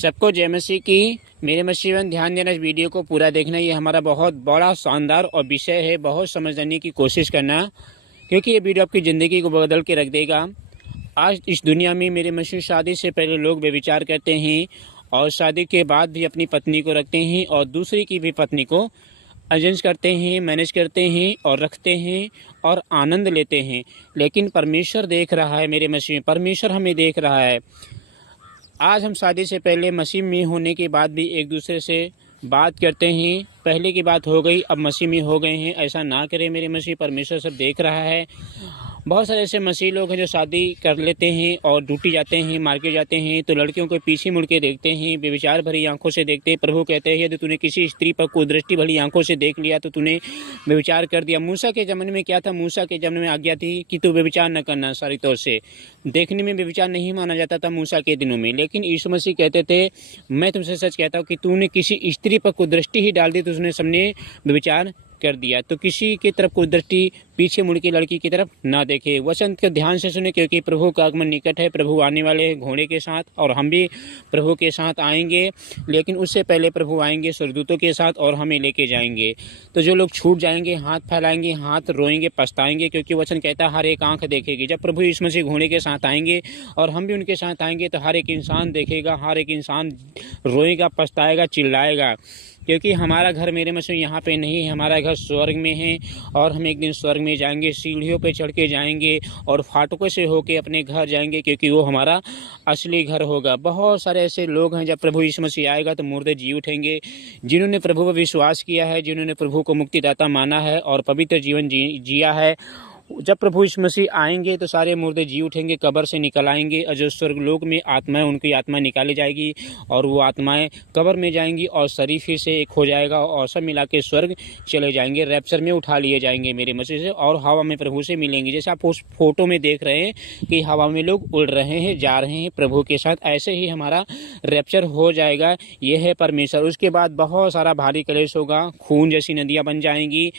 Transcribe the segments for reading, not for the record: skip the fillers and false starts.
सबको जय मसीह की। मेरे मसीहन ध्यान देना, इस वीडियो को पूरा देखना। ये हमारा बहुत बड़ा शानदार और विषय है, बहुत समझने की कोशिश करना, क्योंकि ये वीडियो आपकी ज़िंदगी को बदल के रख देगा। आज इस दुनिया में मेरे मसीह शादी से पहले लोग व्यभिचार करते हैं और शादी के बाद भी अपनी पत्नी को रखते हैं और दूसरी की भी पत्नी को अरेंज करते हैं, मैनेज करते हैं और रखते हैं और आनंद लेते हैं। लेकिन परमेश्वर देख रहा है, मेरे मसीह परमेश्वर हमें देख रहा है। आज हम शादी से पहले मसीह में होने के बाद भी एक दूसरे से बात करते हैं। पहले की बात हो गई, अब मसीह में हो गए हैं, ऐसा ना करें मेरे मसीह। परमेश्वर सब देख रहा है। बहुत सारे ऐसे मसीह लोग हैं जो शादी कर लेते हैं और ड्यूटी जाते हैं, मार्केट जाते हैं, तो लड़कियों को पीछे मुड़ के देखते हैं, व्यभिचार भरी आंखों से देखते हैं। प्रभु कहते हैं यदि तूने किसी स्त्री पर कुदृष्टि भरी आंखों से देख लिया तो तूने व्यभिचार कर दिया। मूसा के ज़माने में क्या था? मूसा के ज़माने में आज्ञा थी कि तू व्यभिचार न करना। सारी तौर से देखने में व्यभिचार नहीं माना जाता था मूसा के दिनों में, लेकिन यीशु मसीह कहते थे मैं तुमसे सच कहता हूँ कि तूने किसी स्त्री पर कुदृष्टि ही डाल दी तो उसने सबने व्यभिचार कर दिया। तो किसी की तरफ कोई दृष्टि पीछे मुड़ के लड़की की तरफ ना देखे। वचन को ध्यान से सुने, क्योंकि प्रभु का आगमन निकट है। प्रभु आने वाले हैं घोड़े के साथ और हम भी प्रभु के साथ आएंगे, लेकिन उससे पहले प्रभु आएंगे स्वर्गदूतों के साथ और हमें लेके जाएंगे। तो जो लोग छूट जाएंगे, हाथ फैलाएंगे, हाथ रोएंगे, पछताएंगे, क्योंकि वचन कहता है हर एक आंख देखेगी। जब प्रभु यीशु मसीह घोड़े के साथ आएंगे और हम भी उनके साथ आएंगे तो हर एक इंसान देखेगा, हर एक इंसान रोएगा, पछताएगा, चिल्लाएगा, क्योंकि हमारा घर मेरे मसीह यहाँ पे नहीं है, हमारा घर स्वर्ग में है और हम एक दिन स्वर्ग में जाएंगे। सीढ़ियों पे चढ़ के जाएंगे और फाटकों से होके अपने घर जाएंगे, क्योंकि वो हमारा असली घर होगा। बहुत सारे ऐसे लोग हैं, जब प्रभु यीशु मसीह आएगा तो मुर्दे जी उठेंगे। जिन्होंने प्रभु पर विश्वास किया है, जिन्होंने प्रभु को मुक्तिदाता माना है और पवित्र जीवन जिया है, जब प्रभु यीशु मसीह आएंगे तो सारे मुर्दे जी उठेंगे, कब्र से निकल आएंगे और जो स्वर्गलोक में आत्माएं, उनकी आत्मा निकाली जाएगी और वो आत्माएं कब्र में जाएंगी और शरीर फिर से एक हो जाएगा और सब मिला के स्वर्ग चले जाएंगे। रैप्चर में उठा लिए जाएंगे मेरे मसीह से और हवा में प्रभु से मिलेंगे। जैसे आप उस फोटो में देख रहे हैं कि हवा में लोग उड़ रहे हैं, जा रहे हैं प्रभु के साथ, ऐसे ही हमारा रैप्चर हो जाएगा। ये है परमेश्वर। उसके बाद बहुत सारा भारी कलेश होगा, खून जैसी नदियाँ बन जाएंगी।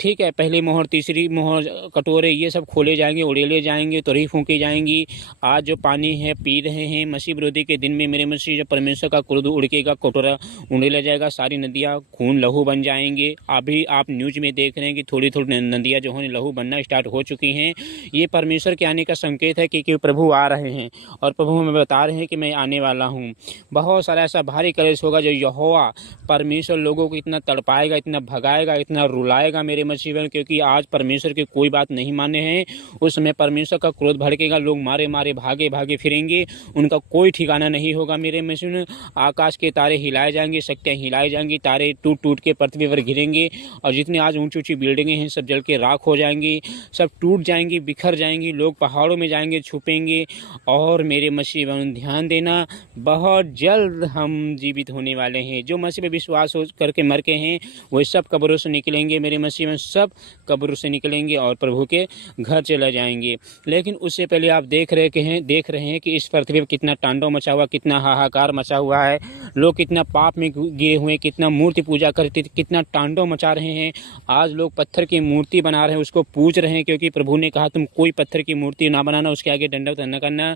ठीक है, पहली मोहर, तीसरी मोहर, कटोरे ये सब खोले जाएंगे, उड़ेले जाएंगे, तोड़ी फूंकी जाएंगी। आज जो पानी है पी रहे हैं, मसीह विरोधी के दिन में मेरे मसीह जब परमेश्वर का क्रोध उड़केगा, कटोरा उड़ेला जाएगा, सारी नदियाँ खून लहू बन जाएंगे। अभी आप न्यूज में देख रहे हैं कि थोड़ी थोड़ी नदियाँ जो हैं लहू बनना स्टार्ट हो चुकी हैं। ये परमेश्वर के आने का संकेत है कि प्रभु आ रहे हैं और प्रभु हमें बता रहे हैं कि मैं आने वाला हूँ। बहुत सारा ऐसा भारी कलेश होगा जो यहोवा परमेश्वर लोगों को इतना तड़पाएगा, इतना भगाएगा, इतना रुलाएगा मेरे मसीह, क्योंकि आज परमेश्वर की कोई बात नहीं माने हैं। उस समय परमेश्वर का क्रोध भड़केगा, लोग मारे मारे भागे भागे फिरेंगे, उनका कोई ठिकाना नहीं होगा मेरे मसीह। आकाश के तारे हिलाए जाएंगे, शक्तियाँ हिलाई जाएंगी, तारे टूट टूट के पृथ्वी पर गिरेंगे और जितनी आज ऊंची ऊंची बिल्डिंगें हैं सब जल के राख हो जाएंगी, सब टूट जाएंगी, बिखर जाएंगी। लोग पहाड़ों में जाएंगे, छुपेंगे। और मेरे मसीह ध्यान देना, बहुत जल्द हम जीवित होने वाले हैं। जो मसीह पे विश्वास करके मर के हैं वो सब कब्रों से निकलेंगे मेरे मसीह, सब कब्र से निकलेंगे और प्रभु के घर चले जाएंगे। लेकिन उससे पहले आप देख रहे हैं कि इस पृथ्वी पर कितना तांडव मचा हुआ, कितना हाहाकार मचा हुआ है। लोग कितना पाप में गिरे हुए, कितना मूर्ति पूजा करते, कितना तांडव मचा रहे हैं। आज लोग पत्थर की मूर्ति बना रहे हैं, उसको पूज रहे हैं, क्योंकि प्रभु ने कहा तुम कोई पत्थर की मूर्ति ना बनाना, उसके आगे दंडवत न करना।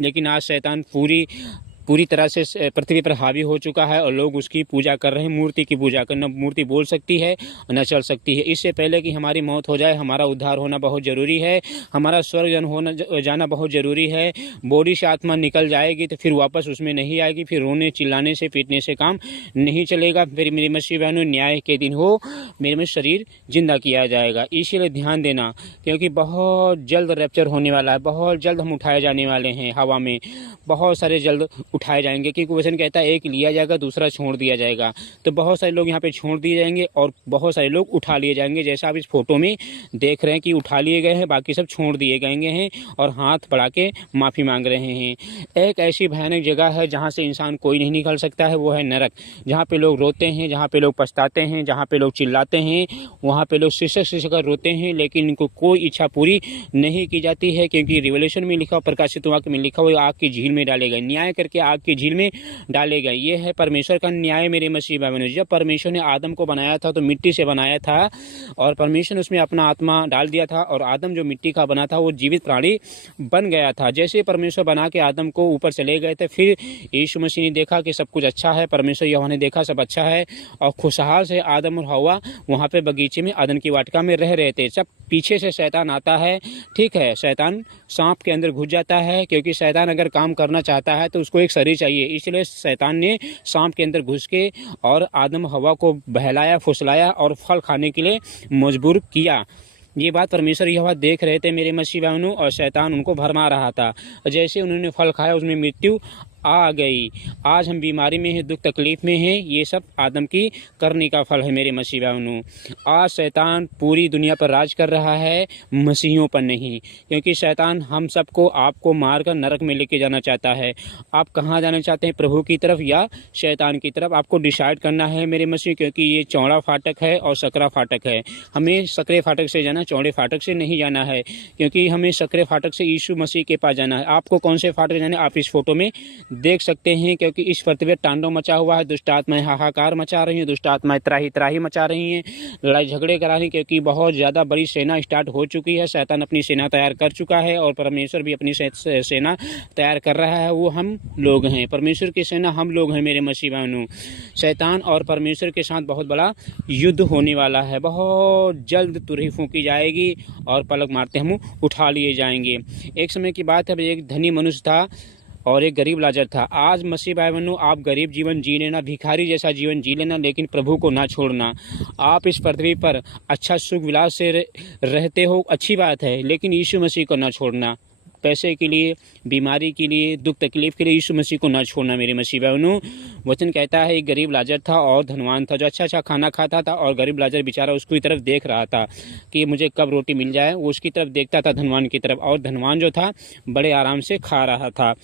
लेकिन आज शैतान पूरी तरह से पृथ्वी पर हावी हो चुका है और लोग उसकी पूजा कर रहे हैं। मूर्ति की पूजा करना, मूर्ति बोल सकती है न चल सकती है। इससे पहले कि हमारी मौत हो जाए, हमारा उद्धार होना बहुत ज़रूरी है, हमारा स्वर्ग जाना बहुत ज़रूरी है। बॉडी से आत्मा निकल जाएगी तो फिर वापस उसमें नहीं आएगी, फिर रोने चिल्लाने से पीटने से काम नहीं चलेगा। फिर मेरी मसीह बहनों, न्याय के दिन हो मेरे में शरीर जिंदा किया जाएगा। इसीलिए ध्यान देना, क्योंकि बहुत जल्द रैप्चर होने वाला है, बहुत जल्द हम उठाए जाने वाले हैं। हवा में बहुत सारे जल्द उठाए जाएंगे, क्योंकि वचन कहता है एक लिया जाएगा दूसरा छोड़ दिया जाएगा। तो बहुत सारे लोग यहाँ पे छोड़ दिए जाएंगे और बहुत सारे लोग उठा लिए जाएंगे। जैसा आप इस फोटो में देख रहे हैं कि उठा लिए गए हैं, बाकी सब छोड़ दिए गए हैं और हाथ बढ़ा के माफ़ी मांग रहे हैं। एक ऐसी भयानक जगह है जहाँ से इंसान कोई नहीं निकल सकता है, वो है नरक। जहाँ पे लोग रोते हैं, जहाँ पे लोग पछताते हैं, जहाँ पे लोग चिल्लाते हैं, वहाँ पे लोग शिक्षक कर रोते हैं, लेकिन इनको कोई इच्छा पूरी नहीं की जाती है, क्योंकि रिवोल्यूशन में लिखा, प्रकाशित वाक्य में लिखा हुआ आग की झील में डाले गए। न्याय करके आग की झील में डाले गए। ये है परमेश्वर का न्याय मेरे मसीह भाई बहनों। जब परमेश्वर ने आदम को बनाया था तो मिट्टी से बनाया था और परमेश्वर ने उसमें अपना आत्मा डाल दिया था और आदम जो मिट्टी का बना था वो जीवित प्राणी बन गया था। जैसे परमेश्वर बना के आदम को ऊपर चले गए थे, फिर यीशु मसीह ने देखा कि सब कुछ अच्छा है, परमेश्वर यहोवा ने देखा सब अच्छा है और खुशहाल से आदम और हव्वा वहाँ पे बगीचे में अदन की वाटिका में रह रहे थे। जब पीछे से शैतान आता है, ठीक है, शैतान सांप के अंदर घुस जाता है, क्योंकि शैतान अगर काम करना चाहता है तो उसको एक शरीर चाहिए। इसलिए शैतान ने सांप के अंदर घुस के और आदम हव्वा को बहलाया, फुसलाया और फल खाने के लिए मजबूर किया। ये बात परमेश्वर यहोवा देख रहे थे मेरे मसीह भाइयों, और शैतान उनको भरमा रहा था। जैसे उन्होंने फल खाया उसमें मृत्यु आ गई। आज हम बीमारी में हैं, दुख तकलीफ में हैं, ये सब आदम की करने का फल है मेरे मसीह भाइयों। आज शैतान पूरी दुनिया पर राज कर रहा है, मसीहियों पर नहीं, क्योंकि शैतान हम सबको आपको मारकर नरक में लेके जाना चाहता है। आप कहाँ जाना चाहते हैं, प्रभु की तरफ या शैतान की तरफ? आपको डिसाइड करना है मेरे मसीह, क्योंकि ये चौड़ा फाटक है और सकरा फाटक है। हमें सकरे फाटक से जाना, चौड़े फाटक से नहीं जाना है, क्योंकि हमें सकरे फाटक से यीशु मसीह के पास जाना है। आपको कौन से फाटक जाना है आप इस फोटो में देख सकते हैं, क्योंकि इस पृथ्वी पर तांडव मचा हुआ है। दुष्ट आत्माएं हाहाकार मचा रही हैं, दुष्ट आत्माएं त्राही त्राही मचा रही हैं, लड़ाई झगड़े करा रही हैं, क्योंकि बहुत ज़्यादा बड़ी सेना स्टार्ट हो चुकी है। शैतान अपनी सेना तैयार कर चुका है और परमेश्वर भी अपनी सेना तैयार कर रहा है। वो हम लोग हैं, परमेश्वर की सेना हम लोग हैं मेरे मसीह भाइयों। शैतान और परमेश्वर के साथ बहुत बड़ा युद्ध होने वाला है। बहुत जल्द तुरही फूंकी जाएगी और पलक मारते हम उठा लिए जाएंगे। एक समय की बात है, एक धनी मनुष्य था और एक गरीब लाजर था। आज मसीह भाई बहनों, आप गरीब जीवन जी लेना, भिखारी जैसा जीवन जी लेना, लेकिन प्रभु को ना छोड़ना। आप इस पृथ्वी पर अच्छा सुख विलास से रहते हो, अच्छी बात है, लेकिन यीशु मसीह को ना छोड़ना। पैसे के लिए, बीमारी के लिए, दुख तकलीफ के लिए यीशु मसीह को ना छोड़ना मेरे मसीह भाइयों। वचन कहता है एक गरीब लाजर था और धनवान था, जो अच्छा अच्छा खाना खाता था, और गरीब लाजर बेचारा उसकी तरफ देख रहा था कि मुझे कब रोटी मिल जाए। वो उसकी तरफ देखता था, धनवान की तरफ, और धनवान जो था बड़े आराम से खा रहा था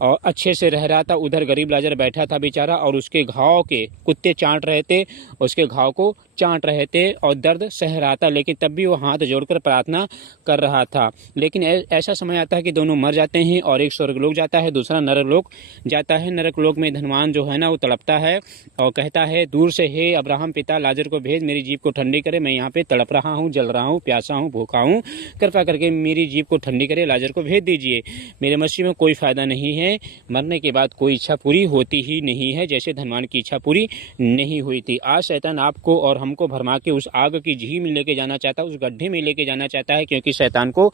और अच्छे से रह रहा था। उधर गरीब लाजर बैठा था बेचारा, और उसके घाव के कुत्ते चाट रहे थे, उसके घाव को चाट रहे थे और दर्द सह रहा था, लेकिन तब भी वो हाथ जोड़कर प्रार्थना कर रहा था। लेकिन ऐसा समय आता है कि दोनों मर जाते हैं, और एक स्वर्गलोक जाता है, दूसरा नरकलोक जाता है। नरकलोक में धनवान जो है ना, वो तड़पता है और कहता है दूर से, हे अब्राहम पिता, लाजर को भेज, मेरी जीभ को ठंडी करे, मैं यहाँ पे तड़प रहा हूँ, जल रहा हूँ, प्यासा हूँ, भूखा हूँ, कृपा करके मेरी जीभ को ठंडी करे, लाजर को भेज दीजिए। मेरे मसीह में कोई फायदा नहीं है, मरने के बाद कोई इच्छा पूरी होती ही नहीं है, जैसे धनवान की इच्छा पूरी नहीं हुई थी। आज शैतान आपको और हमको भरमा के उस आग की झील में लेके जाना चाहता है, उस गड्ढे में लेके जाना चाहता है, क्योंकि शैतान को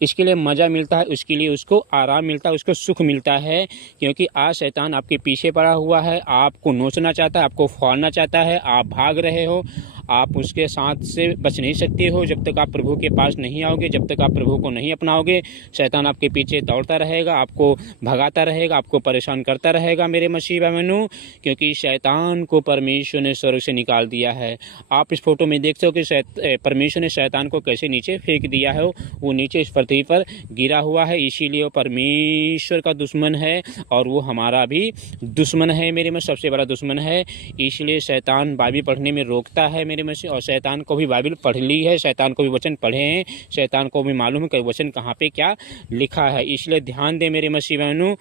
इसके लिए मज़ा मिलता है, उसके लिए उसको आराम मिलता है, उसको सुख मिलता है। क्योंकि आज शैतान आपके पीछे पड़ा हुआ है, आपको नोचना चाहता है, आपको फाड़ना चाहता है, आप भाग रहे हो, आप उसके साथ से बच नहीं सकते हो। जब तक आप प्रभु के पास नहीं आओगे, जब तक आप प्रभु को नहीं अपनाओगे, शैतान आपके पीछे दौड़ता रहेगा, आपको भगाता रहेगा, आपको परेशान करता रहेगा मेरे मसीह भाइयों। क्योंकि शैतान को परमेश्वर ने स्वर्ग से निकाल दिया है। आप इस फोटो में देखते हो कि परमेश्वर ने शैतान को कैसे नीचे फेंक दिया है। वो नीचे इस पृथ्वी पर गिरा हुआ है, इसीलिए वो परमेश्वर का दुश्मन है और वो हमारा भी दुश्मन है, मेरे में सबसे बड़ा दुश्मन है। इसलिए शैतान बाइबल पढ़ने में रोकता है मेरे मसीह, और शैतान को भी बाइबल पढ़ ली है, शैतान को भी वचन पढ़े हैं, शैतान को भी मालूम है कि वचन कहाँ पे क्या लिखा है। इसलिए ध्यान दे मेरे मसीह बहनों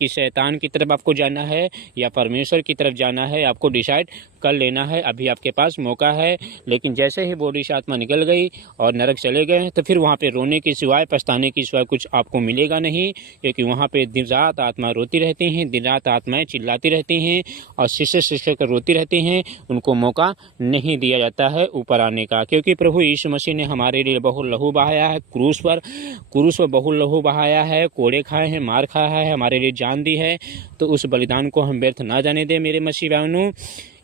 कि शैतान की तरफ आपको जाना है या परमेश्वर की तरफ जाना है, आपको डिसाइड कर लेना है। अभी आपके पास मौका है, लेकिन जैसे ही बॉडी से आत्मा निकल गई और नरक चले गए, तो फिर वहाँ पे रोने के सिवाय, पछताने के सिवाय कुछ आपको मिलेगा नहीं। क्योंकि वहाँ पे दिन रात आत्मा रोती रहती हैं, दिन रात आत्माएं चिल्लाती रहती हैं और शिष्य कर रोती रहती हैं। उनको मौका नहीं दिया जाता है ऊपर आने का, क्योंकि प्रभु यीशु मसीह ने हमारे लिए बहु लहू बहाया है, क्रूस पर बहु लहू बहाया है, कोड़े खाए हैं, मार खाया है, हमारे लिए जान दी है। तो उस बलिदान को हम व्यर्थ ना जाने दें मेरे मसीह भाइयों।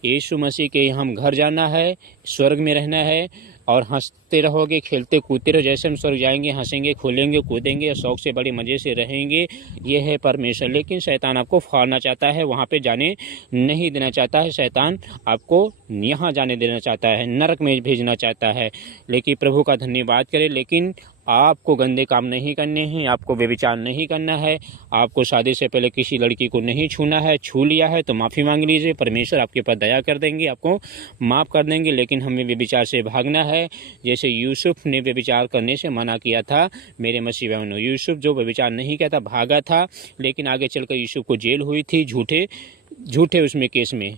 यीशु मसीह के हम घर जाना है, स्वर्ग में रहना है, और हंसते रहोगे, खेलते कूदते रहो। जैसे हम स्वर्ग जाएंगे, हंसेंगे, खोलेंगे, कूदेंगे, शौक से बड़े मज़े से रहेंगे। ये है परमेश्वर। लेकिन शैतान आपको फाड़ना चाहता है, वहाँ पे जाने नहीं देना चाहता है। शैतान आपको यहाँ जाने देना चाहता है, नरक में भेजना चाहता है। लेकिन प्रभु का धन्यवाद करें, लेकिन आपको गंदे काम नहीं करने हैं, आपको व्यभिचार नहीं करना है, आपको शादी से पहले किसी लड़की को नहीं छूना है। छू लिया है तो माफ़ी मांग लीजिए, परमेश्वर आपके ऊपर दया कर देंगे, आपको माफ़ कर देंगे। लेकिन हमें व्यभिचार से भागना है, है। जैसे यूसुफ ने व्यभिचार करने से मना किया था मेरे मसीह बहनों, यूसुफ जो व्यभिचार नहीं किया था, भागा था, लेकिन आगे चलकर यूसुफ को जेल हुई थी झूठे उसमें केस में।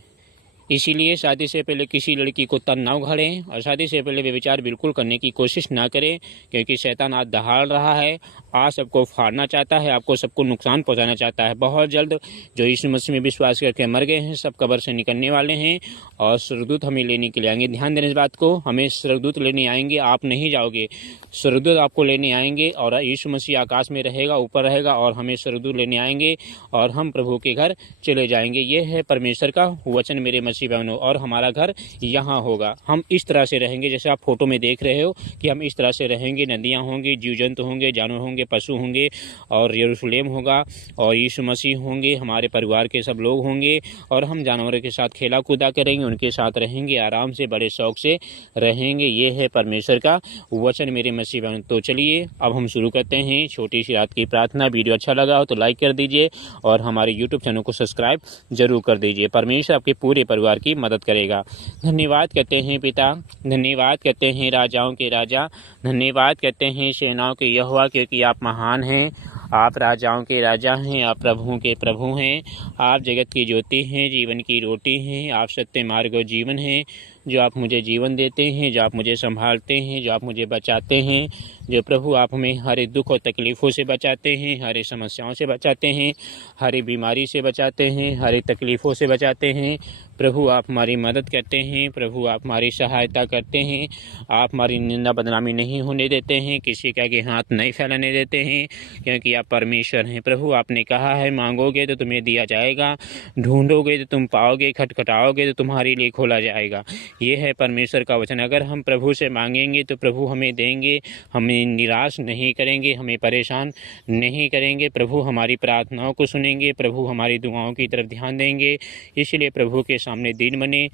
इसीलिए शादी से पहले किसी लड़की को तन ना उघाड़ें और शादी से पहले व्यभिचार बिल्कुल करने की कोशिश ना करें, क्योंकि शैतान आज दहाड़ रहा है, आज सबको फाड़ना चाहता है, आपको सबको नुकसान पहुंचाना चाहता है। बहुत जल्द जो यीशु मसीह में विश्वास करके मर गए हैं सब कब्र से निकलने वाले हैं और स्वर्गदूत हमें लेने के लिए आएंगे। ध्यान देने इस बात को, हमें स्वर्गदूत लेने आएंगे, आप नहीं जाओगे, स्वर्गदूत आपको लेने आएंगे और यीशु मसीह आकाश में रहेगा, ऊपर रहेगा और हमें स्वर्गदूत लेने आएंगे और हम प्रभु के घर चले जाएंगे। ये है परमेश्वर का वचन मेरे मसीह बहनों, और हमारा घर यहाँ होगा। हम इस तरह से रहेंगे जैसे आप फोटो में देख रहे हो कि हम इस तरह से रहेंगे। नदियाँ होंगी, जीव जंतु होंगे, जानवर होंगे, पशु होंगे और यरूशलेम होगा और यीशु मसीह होंगे, हमारे परिवार के सब लोग होंगे और हम जानवरों के साथ खेला कूदा करेंगे, उनके साथ रहेंगे, आराम से बड़े शौक से रहेंगे। ये है परमेश्वर का वचन मेरे मसीह बहनों। तो चलिए अब हम शुरू करते हैं छोटी सी रात की प्रार्थना। वीडियो अच्छा लगा हो तो लाइक कर दीजिए और हमारे यूट्यूब चैनल को सब्सक्राइब जरूर कर दीजिए। परमेश्वर आपके पूरे परिवार की मदद करेगा। धन्यवाद कहते हैं पिता, धन्यवाद कहते हैं राजाओं के राजा, धन्यवाद कहते हैं सेनाओं के यहोवा, क्योंकि आप महान हैं, आप राजाओं के राजा हैं, आप प्रभुओं के प्रभु हैं, आप जगत की ज्योति हैं, जीवन की रोटी हैं, आप सत्य मार्ग और जीवन हैं। जो आप मुझे जीवन देते हैं, जो आप मुझे संभालते हैं, जो आप मुझे बचाते हैं, जो प्रभु आप हमें हर दुख और तकलीफ़ों से बचाते हैं, हर समस्याओं से बचाते हैं, हर बीमारी से बचाते हैं, हर तकलीफ़ों से बचाते हैं। प्रभु आप हमारी मदद करते हैं, प्रभु आप हमारी सहायता करते हैं, आप हमारी निंदा बदनामी नहीं होने देते हैं, किसी के आगे हाथ नहीं फैलाने देते हैं, क्योंकि आप परमेश्वर हैं। प्रभु आपने कहा है मांगोगे तो तुम्हें दिया जाएगा, ढूंढोगे तो तुम पाओगे, खटखटाओगे तो तुम्हारे लिए खोला जाएगा। ये है परमेश्वर का वचन। अगर हम प्रभु से मांगेंगे तो प्रभु हमें देंगे, हमें निराश नहीं करेंगे, हमें परेशान नहीं करेंगे। प्रभु हमारी प्रार्थनाओं को सुनेंगे, प्रभु हमारी दुआओं की तरफ ध्यान देंगे। इसलिए प्रभु के सामने दीन बने,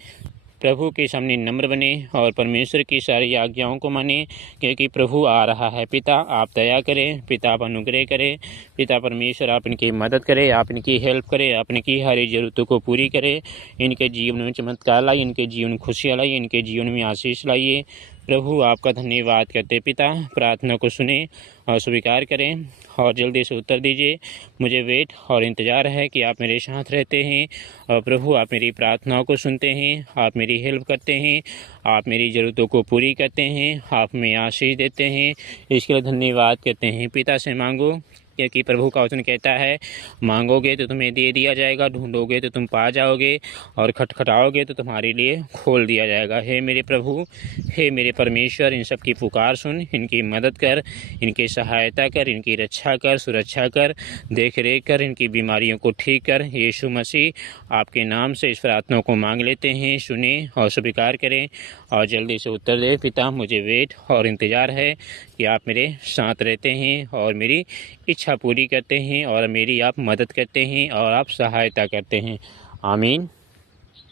प्रभु के सामने नम्र बने और परमेश्वर की सारी आज्ञाओं को माने, क्योंकि प्रभु आ रहा है। पिता आप दया करें, पिता आप अनुग्रह करें, पिता परमेश्वर आप इनकी मदद करें, आप इनकी हेल्प करें, आप इनकी हर ज़रूरतों को पूरी करें, इनके जीवन में चमत्कार लाइए, इनके जीवन में खुशियाँ लाइए, इनके जीवन में आशीष लाइए। प्रभु आपका धन्यवाद करते पिता, प्रार्थना को सुने और स्वीकार करें और जल्दी से उत्तर दीजिए। मुझे वेट और इंतज़ार है कि आप मेरे साथ रहते हैं और प्रभु आप मेरी प्रार्थनाओं को सुनते हैं, आप मेरी हेल्प करते हैं, आप मेरी ज़रूरतों को पूरी करते हैं, आप में आशीष देते हैं। इसके लिए धन्यवाद कहते हैं। पिता से मांगो, क्योंकि प्रभु का वचन कहता है मांगोगे तो तुम्हें दे दिया जाएगा, ढूंढोगे तो तुम पा जाओगे और खटखटाओगे तो तुम्हारे लिए खोल दिया जाएगा। हे मेरे प्रभु, हे मेरे परमेश्वर, इन सब की पुकार सुन, इनकी मदद कर, इनकी सहायता कर, इनकी रक्षा कर, सुरक्षा कर, देख रेख कर, इनकी बीमारियों को ठीक कर। यीशु मसीह आपके नाम से इस प्रार्थना को मांग लेते हैं, सुने और स्वीकार करें और जल्दी से उत्तर दे। पिता मुझे वेट और इंतज़ार है कि आप मेरे साथ रहते हैं और मेरी इच्छा पूरी करते हैं और मेरी आप मदद करते हैं और आप सहायता करते हैं। आमीन।